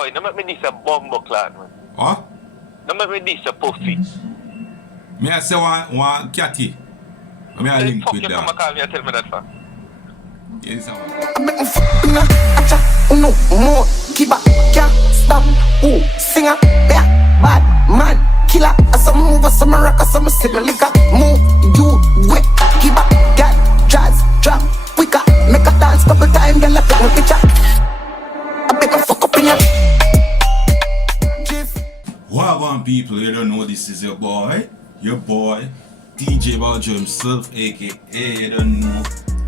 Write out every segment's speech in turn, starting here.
Oh, you make me this a bumbo clan, man. What? You make me this a puffy. Me I say one catty. Me I link Fuck with you come that. and call me and tell me that for. Yes, sir. I make me f***ing no more, keep up, can't stop. Ooh, singer, yeah, bad man, killer. I some move, I some rock, I some signal liquor. Move, you wet, keep up, get jazz, drop, quicker. Make a dance couple time, girl, I take my picture. I make me fuck up in your Wagwan people, you don't know this is your boy, DJ Baljo himself, aka you don't know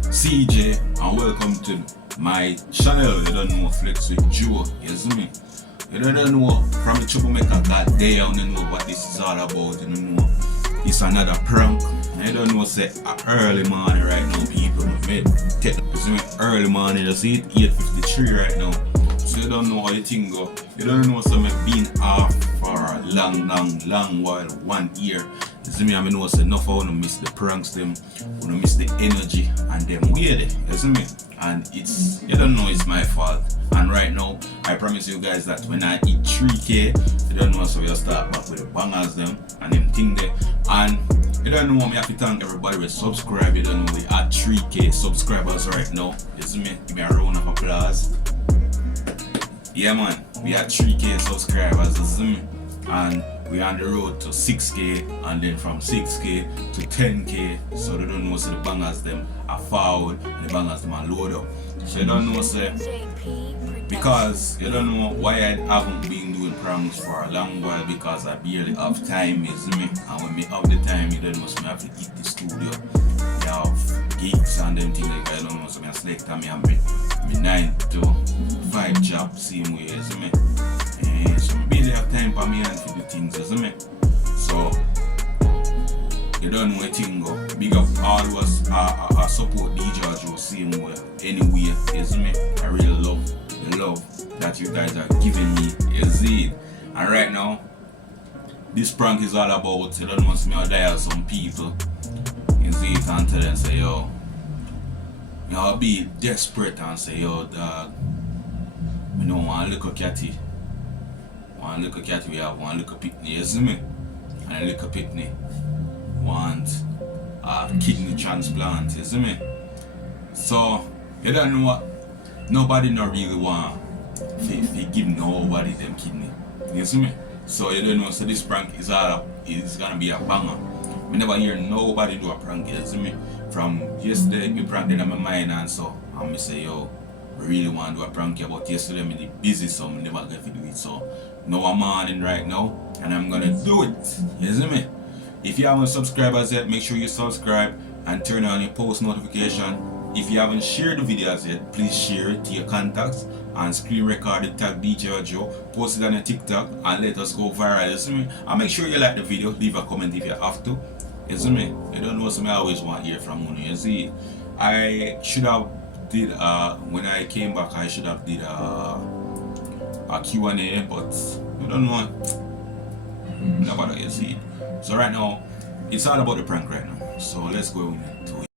CJ, and welcome to my channel. You don't know Flex with Joe, you see me? You don't know from the troublemaker got there, you don't know what this is all about, you don't know. It's another prank. I don't know say early morning right now people. You see me? Early morning, you see it 8:53 right now. So you don't know how the thing go. You don't know some have been off for a long while, 1 year. You see me, I know say enough I wanna miss the pranks them, wanna miss the energy and them weird. You see me? And it's, you don't know it's my fault. And right now, I promise you guys that when I hit 3K, you don't know so we'll start back with the bangers them and them thing there. And you don't know me have to thank everybody who subscribe. You don't know we at 3K subscribers right now. You see me? Give me a round of applause. Yeah man, we at 3K subscribers, you see me? And we're on the road to 6K, and then from 6K to 10K. So they don't know so the bangers them are forward and the bangers them are load up. So you don't know say because you don't know why I haven't been doing pranks for a long while, because I barely have time, you see me? And when me have the time, you don't know so me have to hit the studio. You have gigs and them things like that, I don't know, so I select and me have me 9 to 5 job same way, you see me? So I barely have time for me and to do things, you see me? So you don't know a thing go. Big up all of us I support DJ Joe same way, anyway, you see me? I really love the love that you guys are giving me, you see it? And right now, this prank is all about, you don't want me to dial some people, you see it, and tell them say yo, you know, be desperate and say yo dog, we don't want a little catty. One little catty we have one little pitney, you see me? And a little pitney want a kidney transplant, you see me? So you don't know what, nobody not really want to give nobody them kidney, you see me? So you don't know, so this prank is gonna be a banger. We never hear nobody do a prank, you see me? From yesterday, me prank in my mind, and so I say yo, I really want to do a prank here, but yesterday me busy, so I never get to do it. So now I'm on right now, and I'm gonna do it. You see me? If you haven't subscribed yet, make sure you subscribe and turn on your post notification. If you haven't shared the videos yet, please share it to your contacts and screen record it, tag DJ Joe, post it on your TikTok, and let us go viral. You see me? And make sure you like the video, leave a comment if you have to. You see me? You don't know something I always want to hear from you. You see, I should have did when I came back I should have did a Q&A, but you don't know. Nobody you see. So right now, it's all about the prank right now. So let's go into it.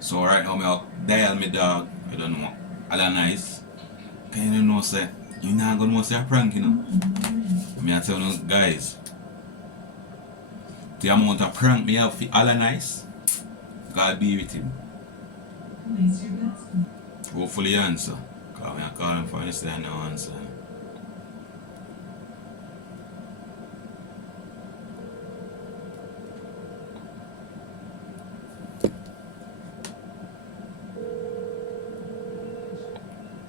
So right now, I'll dial me dog. I don't know. All nice. Can you know say you're not gonna know say a prank, you know? I tell you guys. The amount of prank me have for all nice, God be with him. Hopefully he answer. Because I call him for this and no answer.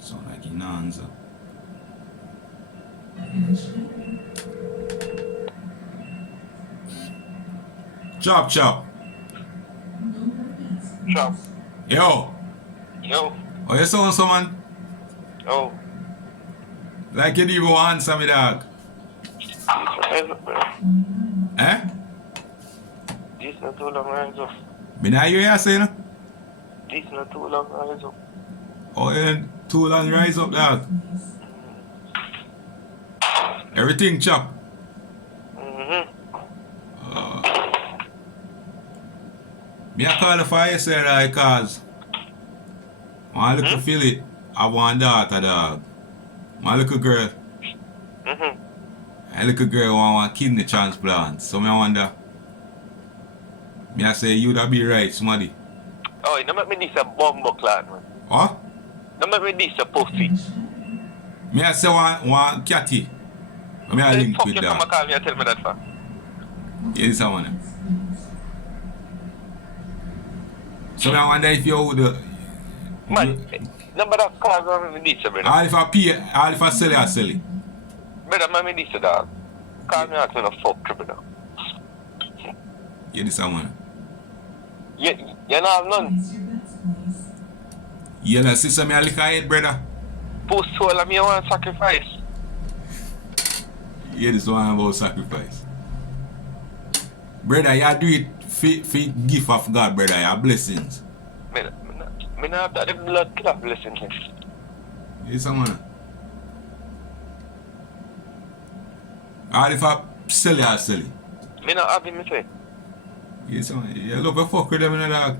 So like he no answer. Chop. Chop. Yo. Oh, you saw someone? Oh. Like you didn't even answer me, dog. Eh? This not too long, rise up. Me not hear you saying? This not too long, rise up. Oh, you too long rise up, dog. Everything chop. Me I call the fire say because I want to feel it. I want daughter, dog. My little girl. Mm-hmm. A little girl want a kidney transplant. So I wonder. Me I say you that be right, somebody. Oh, you don't make me this a bumbo clan, man. What? Don't make me this a pussy. Me I say one catty. Me I So link fuck with you come and that. call me and tell me that for. Yeah, this one. So I wonder if you would. Man, number that call me this, brother. All if I sell it, I sell it. Brother, man, me this, dog. Call me out when I fuck you, brother. Yeah, this one. You don't have none. Yeah, the sister me a lick her head, brother. Post soul and me want sacrifice. Yeah, this one about sacrifice. Brother, you do it for gift of God, brother. Your blessings. Me not have that blood clot blessing. Yeah, someone. All if I sell it, I sell it. Me not have him, me say. Yeah, someone. You love a fuck with them, you know, dog.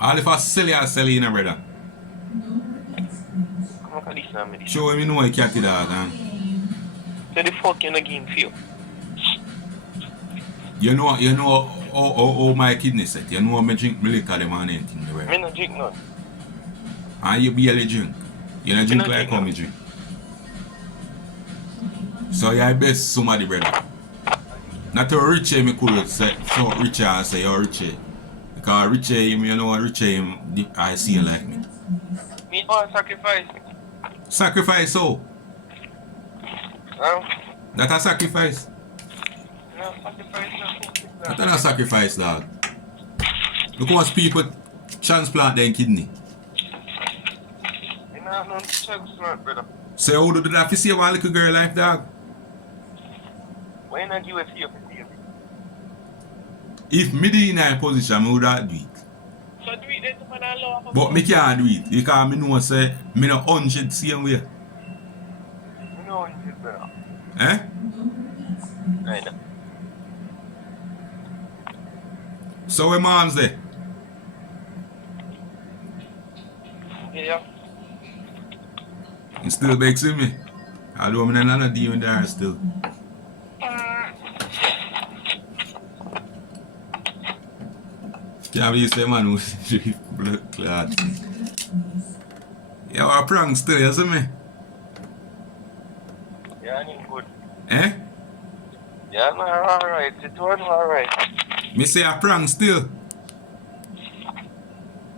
All if I sell it, I sell it, you know, brother. Come on, this now, me. Show him you know a catty dog, man. So the fuck you not getting feel? You know how my kidney set. You know me drink my liquor them and anything. Me not drink none. And you barely drink. You don't drink not like drink how none. me drink. So you're best somebody, brother. Not to rich me could say so rich and say you're rich. Because rich him, you know what rich him I see him like me. Me want sacrifice. Sacrifice so? Huh? That a sacrifice? No, sacrifice nothing. That not a sacrifice, dog. Look how much people transplant their kidney. Me not have none transplant, brother. So how do that to save one little girl life, dog? Why not give a fear for fear? If me be in a position, I would have do it. So do it then to man and love. But me can't do it because me know say me no 100 same way. Me know what you brother. Eh? I know. So where mom's there? Yeah. You still vexing me? Although I'm not dealing with her still. Can't believe say man who's blood clot. You have a prank still, you see me? Yeah, I need good. Eh? Yeah, no, alright. It was alright. Me say a prank still.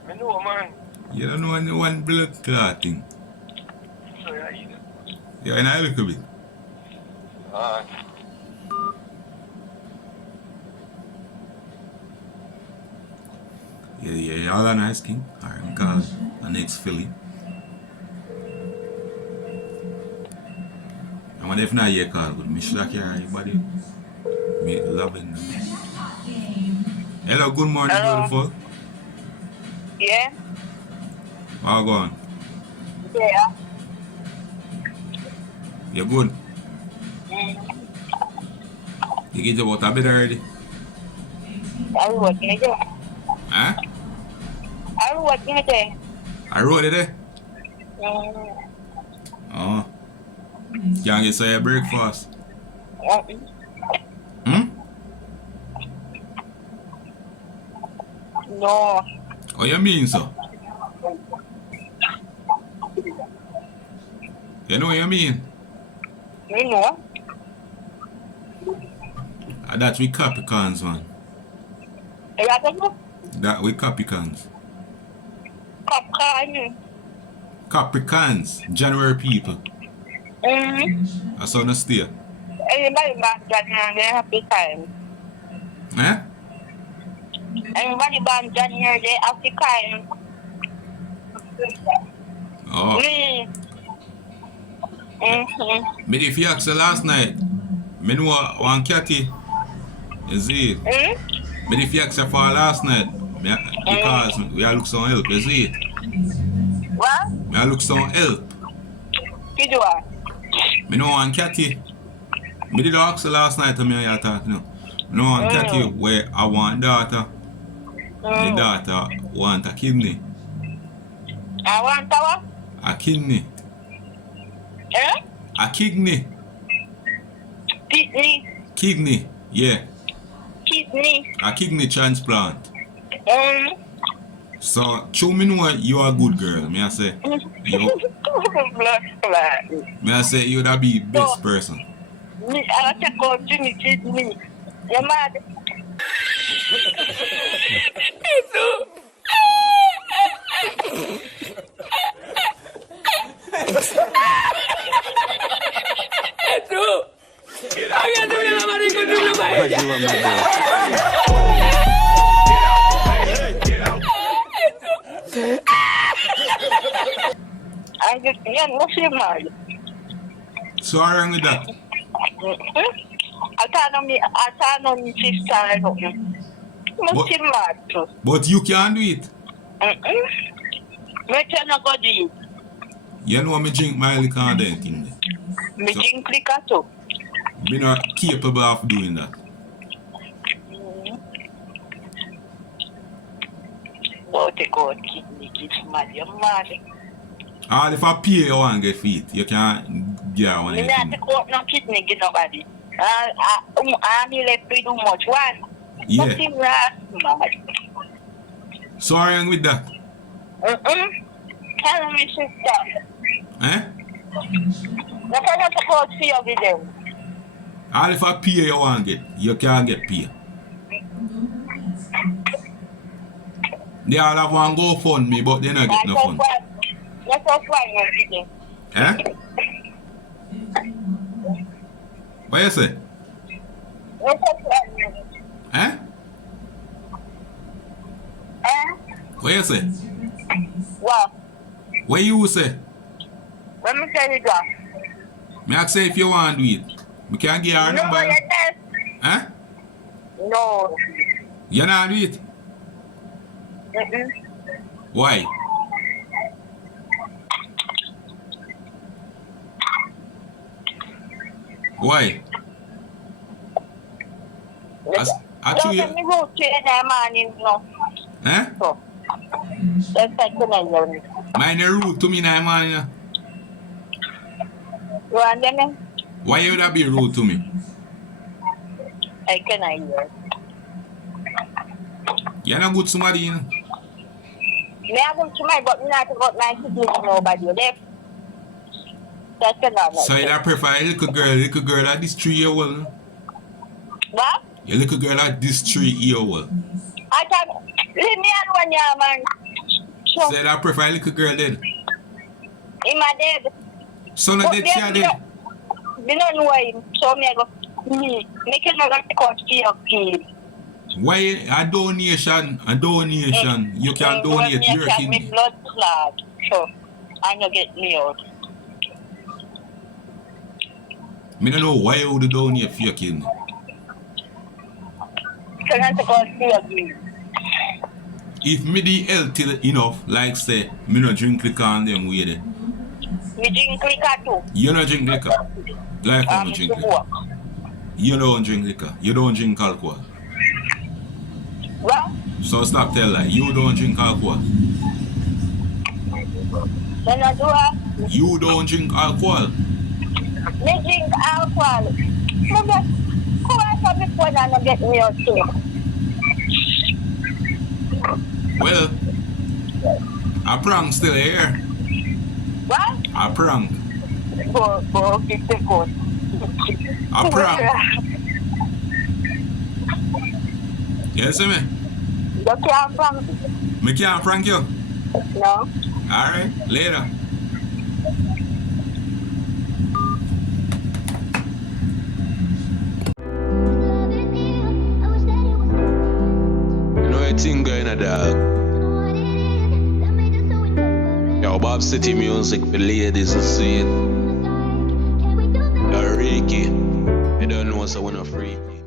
Me know, man. You don't know any one blood clot thing. So yeah, you know. Yeah, and I look a bit. Yeah, all are nice, King. Alright, because the next Philly. And what if not your call, but me should have carry everybody. Me loving them. Hello, good morning, Hello. beautiful. Yeah? How go on? Yeah. You good? You get about a bit already? I work in a day. Huh? I work in a day. I wrote it there? Oh. Can't get say a breakfast. Hmm? No. Oh, you mean so? You know what you mean? You know? That we Capricorns, man. You got to go? That we Capricorns. Popcorn. Capricorns, January people. That's how they stay. Everybody born January, they happy time. Eh? Everybody born January, they happy time. Oh. Me if you ask her last night, me know one catty. You see it? Me if you ask her for last night, because we are look some help, you see it? What? Me I look some help. You do what? Me know one catty. Me did ask her last night to me and you talking now. Me know one catty where I want daughter. The daughter want a kidney. I want tower. A kidney. Eh? A kidney. Kidney. Kidney. Yeah. Kidney. A kidney transplant. Mm. So, show me know you are a good girl. Me I say, you. Blood clot. Me I say you that be best So, person. Me, I check out Jimmy Kidney. You mad? I just, yeah, no shame, man. So how wrong with that? I can't know me sister and nothing. No shame, mad too. But you can do it. Me tell no go do it. You know me drink my liquor and then thing there. Me So- drink liquor too. Me not capable of doing that. But they go kidney, mad, you're mad. All if I pay you want get feet, you can't get one Me not anything. take out no kidney give nobody. I me left to do much one. Yeah. Nothing right, mad. So how wrong with that? Tell me sister. Eh? No cannot take out for your video. All if I pay you want get, you can't get pay. They all have one go fund me, but they not get no fund. That's how far your video. Eh? What you say? That's how far your video. Eh? What you say? What? What you say? Let me tell you that. Me ask say if you want to do it. We can get our No, number. you're dead. Eh? No. You not do it? Why? Why? Actually, Don't let me go to any man, no. eh? So, that's like the name. Mine a rude to me now, man. Yeah. You understand? Why you would that be rude to me? I can hear. You're not good somebody, you know. Me have them to my, but me not got my to do with nobody. Left. That's another. So you prefer a little girl at this 3 year old? What? A little girl at this 3 year old. I can leave me alone, yeah, man. So, So I prefer a little girl dead. in my dead. Son of dead, she are dead. Me don't know him, so me I go, make it not cut for your kid. Why a donation? You can donate your Me kidney. blood clot, so, and you get me out. Me don't know why you would donate for your kidney. So not to cut for your kid. If me the healthy enough, like say, me no drink liquor and them way there. Me drink liquor too. You no drink liquor. Like how no To drink liquor. work. You don't drink liquor. You don't drink alcohol. Well, So stop tell lie. You don't drink alcohol. then I do a, You don't drink alcohol. me drink alcohol. Me just come out from this one and get me out too. Well, a prank still here. What? A prank. Go, get the coat. A prank. You see me? You can't from, Me can't prank you. no? Alright, later. You know a thing going on, dog. Yo, Bob City music for ladies and sweet. Yo, Ricky, you don't know what's a winner freaky.